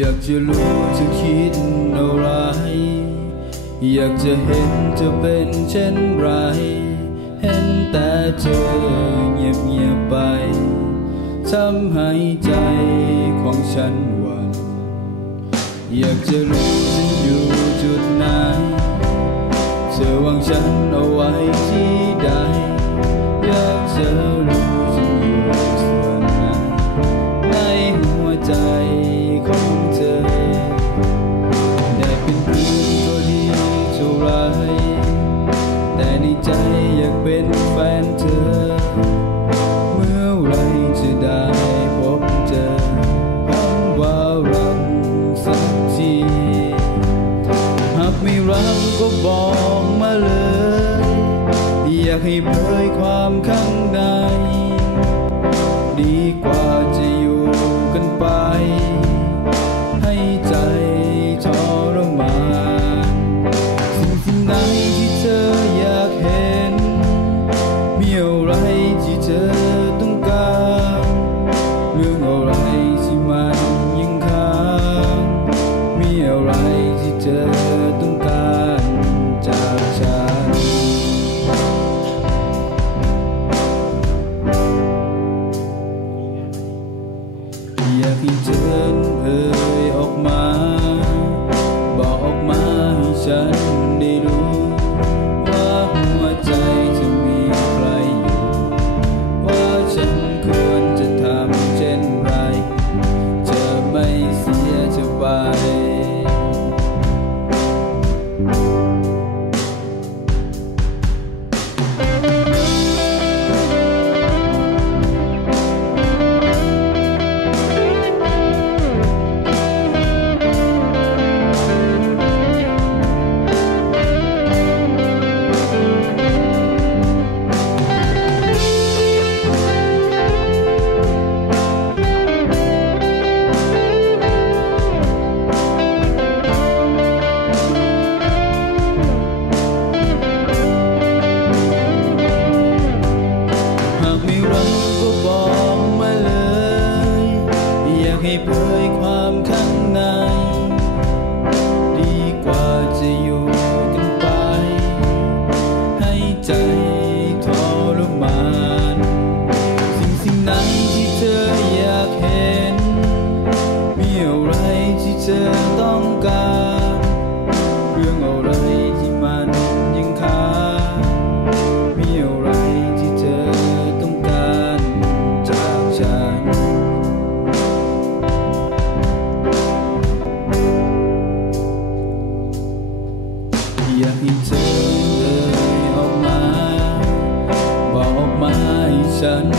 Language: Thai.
อยากจะรู้จะคิดอะไรอยากจะเห็นจะเป็นเช่นไร เห็นแต่เธอเงียบเงียบไปทำให้ใจของฉันหวั่นอยากจะรู้ฉันอยู่จุดไหนเธอวางฉันเอาไว้ากให้เผยความข้างใน ดีกว่าจะ ตรงก็บอกมาเลย อยากให้เผยความข้างใน ที่เธอเอ่ยออกมา บอกมาให้ฉัน